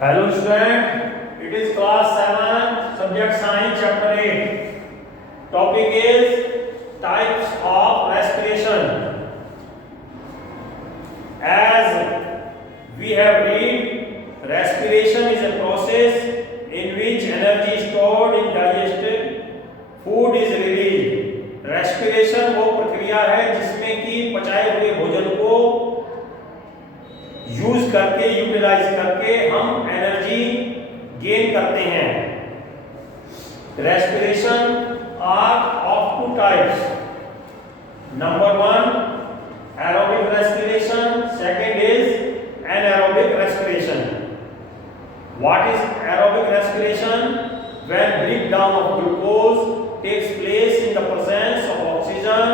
Hello student, it is class 7, subject science chapter 8. Topic is types of respiration. As we have read, respiration is a process in which energy is stored in digested food is released. Respiration वो प्रक्रिया है जिसमें कि पचाए हुए भोजन को use करके यूटिलाइज करके हम एनर्जी गेन करते हैं. Respiration are of two types. Number 1 aerobic respiration, second is anaerobic respiration. What is aerobic respiration? When breakdown of glucose takes place in the presence of oxygen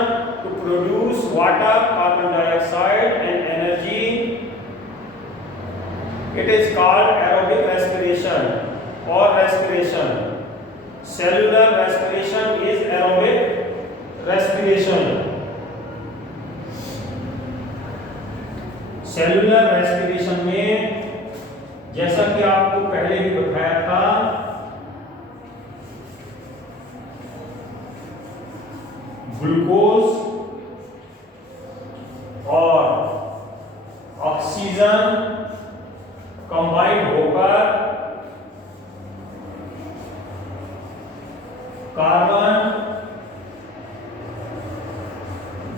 to produce water, carbon dioxide and energy. It is called aerobic respiration or respiration. Cellular respiration is aerobic respiration. Cellular respiration में जैसा कि आपको पहले भी बताया था, glucose और oxygen combined होकर carbon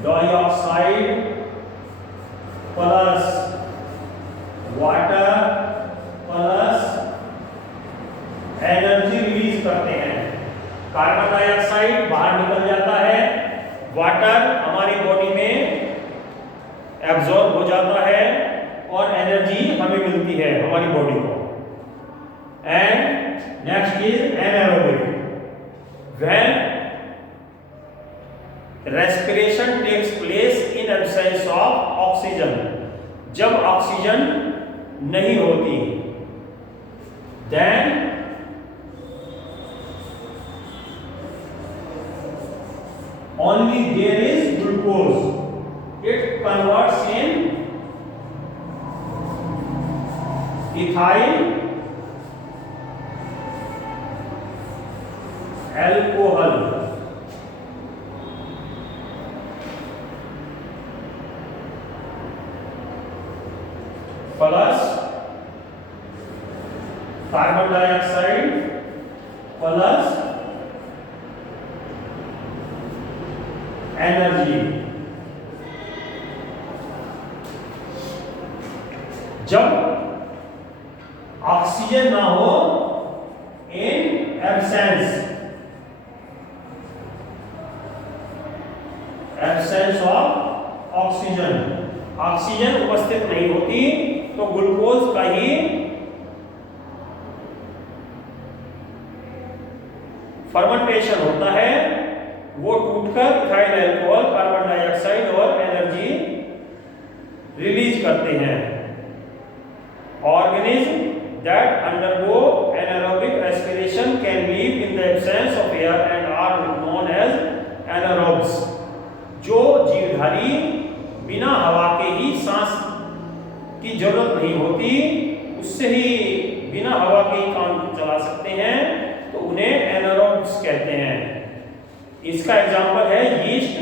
dioxide plus water plus energy release करते हैं. कार्बन डाइऑक्साइड बाहर निकल जाता है, वाटर हमारी बॉडी में एब्जॉर्ब हो जाता है और एनर्जी हमें मिलती है हमारी बॉडी को. And next is anaerobic. When respiration takes place in absence of oxygen, जब ऑक्सीजन नहीं होती, then only there is glucose. It converts in ethyl alcohol plus carbon dioxide plus energy. जब ऑक्सीजन ना हो, इन एब्सेंस ऑफ ऑक्सीजन, ऑक्सीजन उपस्थित नहीं होती तो ग्लूकोज का ही फर्मेंटेशन होता है, वो टूटकर इथाइल अल्कोहल, कार्बन डाइऑक्साइड और एनर्जी रिलीज करते हैं. Organism that undergo anaerobic respiration can live in the absence of air and are known as anaerobes. जो जीवधारी बिना हवा के ही सांस की जरूरत नहीं होती, उससे ही बिना हवा के ही काम चला सकते हैं, तो उन्हें एनारोब्स कहते हैं. इसका एग्जाम्पल है yeast,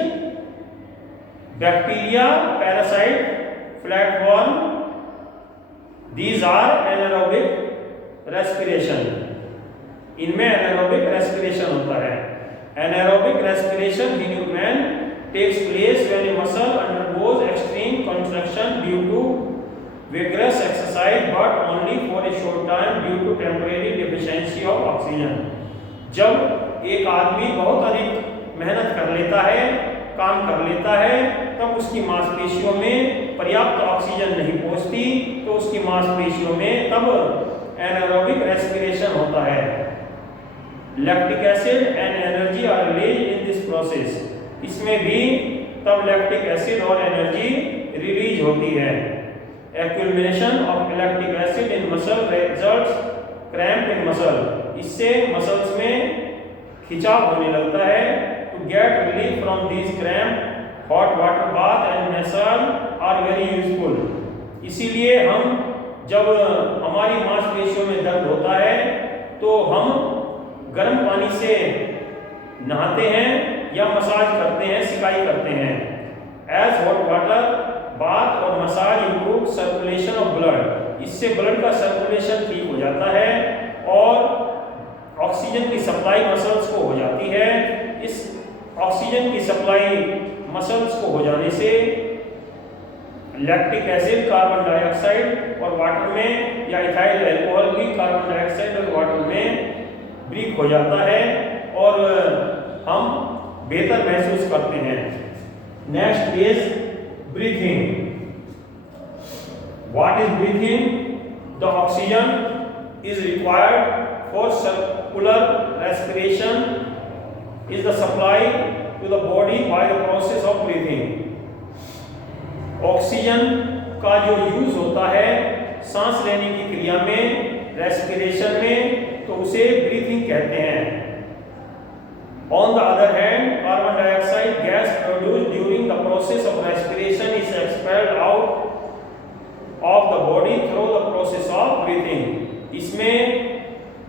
bacteria, parasite, flatworm. These are anaerobic respiration. इनमें एनारोबिक रेस्पिरेशन होता है. Anaerobic respiration in human takes place when a muscle undergoes extreme contraction due to vigorous exercise but only for a short time due to temporary deficiency of oxygen. जब एक आदमी बहुत अधिक मेहनत कर लेता है, काम कर लेता है, तब उसकी मांसपेशियों में पर्याप्त ऑक्सीजन नहीं पहुंचती, तो उसकी मांसपेशियों में तब एनारोबिक रेस्पिरेशन होता है. Lactic acid and energy are release in this process. इसमें भी तब लैक्टिक एसिड और एनर्जी रिलीज होती है. Accumulation of lactic acid in muscle results cramp in muscle. इससे मसल्स में खिंचाव होने लगता है. To get relief from this cramp, hot water bath and massage are very useful. इसीलिए हम जब हमारी मांसपेशियों में दर्द होता है तो हम गर्म पानी से नहाते हैं या मसाज करते हैं, सिकाई करते हैं। एज हॉट वाटर बाथ और massage improve circulation of blood, इससे ब्लड का सर्कुलेशन ठीक हो जाता है और ऑक्सीजन की सप्लाई मसल्स को हो जाती है। इस ऑक्सीजन की सप्लाई मसल्स को हो जाने से लैक्टिक एसिड कार्बन डाइऑक्साइड और वाटर में या इथाइल अल्कोहल भी कार्बन डाइऑक्साइड और वाटर में ब्रेक हो जाता है और हम बेहतर महसूस करते हैं। Next is breathing. What is breathing? The oxygen is required for circular respiration is the supply to the body by the process of breathing. Oxygen का जो यूज होता है सांस लेने की क्रिया में, रेस्पिरेशन में, तो उसे ब्रीथिंग कहते हैं। On the other hand, carbon dioxide gas produced during the process of respiration is expelled out of the body through the process of breathing. इसमें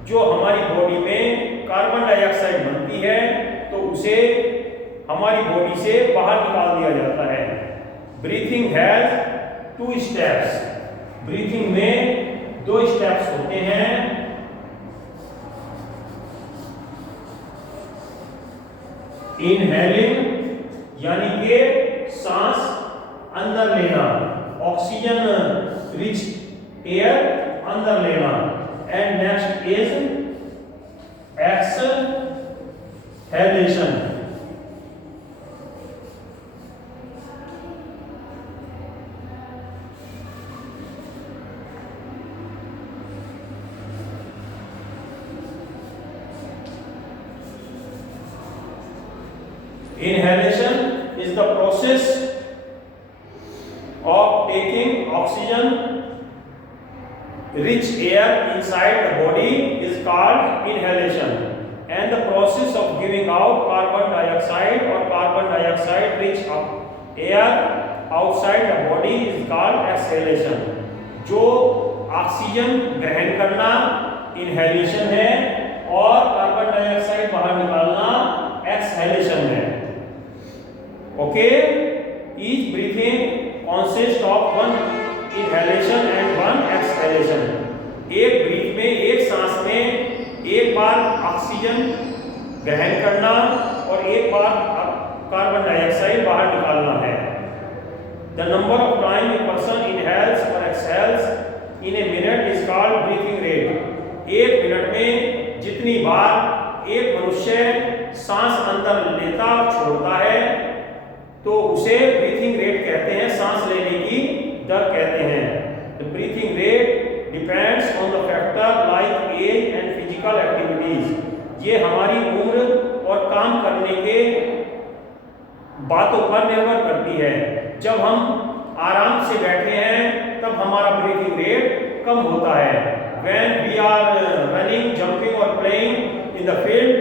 जो हमारी बॉडी में कार्बन डाइऑक्साइड बनती है तो उसे हमारी बॉडी से बाहर निकाल दिया जाता है। Breathing has 2 steps. ब्रीथिंग में 2 स्टेप्स होते हैं। इनहेलिंग यानी कि सांस अंदर लेना, ऑक्सीजन रिच एयर अंदर लेना, and next is exhalation. Inhalation is the process of taking oxygen rich air inside the body is called inhalation, and the process of giving out carbon dioxide or carbon dioxide rich air outside the body is called exhalation. जो oxygen ग्रहण करना inhalation है और carbon dioxide बाहर निकालना exhalation है। Okay, each breathing consists of 1 inhalation and 1 exhalation. एक breathe में, एक सांस में एक बार ऑक्सीजन ग्रहण करना और एक बार कार्बन डाइऑक्साइड बाहर निकालना है। The number of time a person inhales or exhales in a minute is called breathing rate. एक मिनट में जितनी बार एक मनुष्य सांस अंदर लेता और छोड़ता है तो उसे ब्रीथिंग रेट कहते हैं, सांस लेने की दर कहते हैं। The breathing rate depends on the factor like age and physical activities. ये हमारी उम्र और काम करने के बातों पर निर्भर करती है। जब हम आराम से बैठे हैं तब हमारा ब्रीथिंग रेट कम होता है। When we are running, jumping or playing in the field,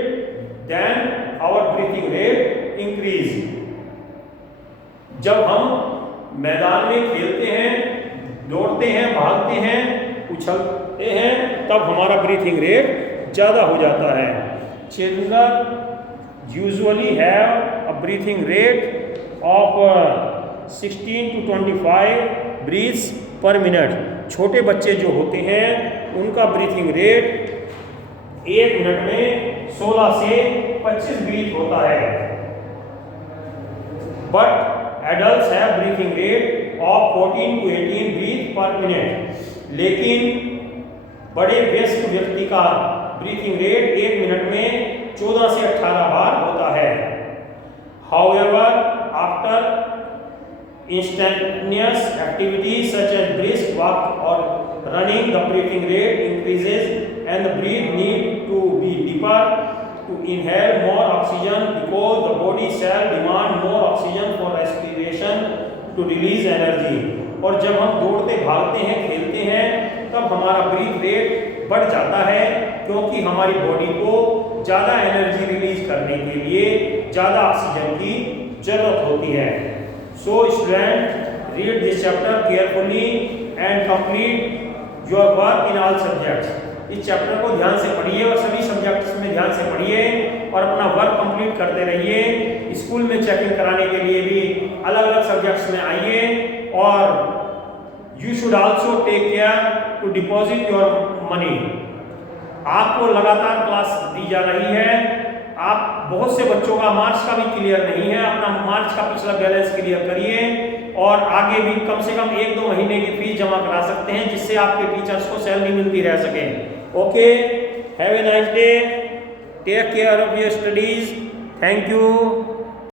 then our breathing rate increase. जब हम मैदान में खेलते हैं, दौड़ते हैं, भागते हैं, उछलते हैं, तब हमारा ब्रीथिंग रेट ज़्यादा हो जाता है। Children usually have a breathing rate of 16 to 25 breaths per minute. छोटे बच्चे जो होते हैं उनका ब्रीथिंग रेट 1 मिनट में 16 से 25 ब्रीथ होता है। But adults have breathing rate of 14 to 18 breath per minute. लेकिन बड़े वयस्क व्यक्ति का ब्रीथिंग रेट 1 मिनट में 14 से 18 बार होता है। However after instantaneous activities such as brisk walk or running, the breathing rate increases and the breath need to be deeper to inhale more oxygen because the body cell demand more oxygen for respiration to release energy. और जब हम दौड़ते भागते हैं, खेलते हैं, तब हमारा ब्रीथ रेट बढ़ जाता है क्योंकि हमारी बॉडी को ज़्यादा एनर्जी रिलीज करने के लिए ज़्यादा ऑक्सीजन की जरूरत होती है। So student, read this chapter carefully and complete your work in all subjects. इस चैप्टर को ध्यान से पढ़िए और सभी सब्जेक्ट्स में ध्यान से पढ़िए और अपना वर्क कंप्लीट करते रहिए। स्कूल में चेकिंग कराने के लिए भी अलग अलग सब्जेक्ट्स में आइए और you should also take care to deposit your money. आपको लगातार क्लास दी जा रही है, आप बहुत से बच्चों का मार्च का भी क्लियर नहीं है, अपना मार्च का पिछला बैलेंस क्लियर करिए और आगे भी कम से कम 1-2 महीने की फीस जमा करा सकते हैं जिससे आपके टीचर्स को सैलरी मिलती रह सके। Okay, have a nice day, take care of your studies, thank you.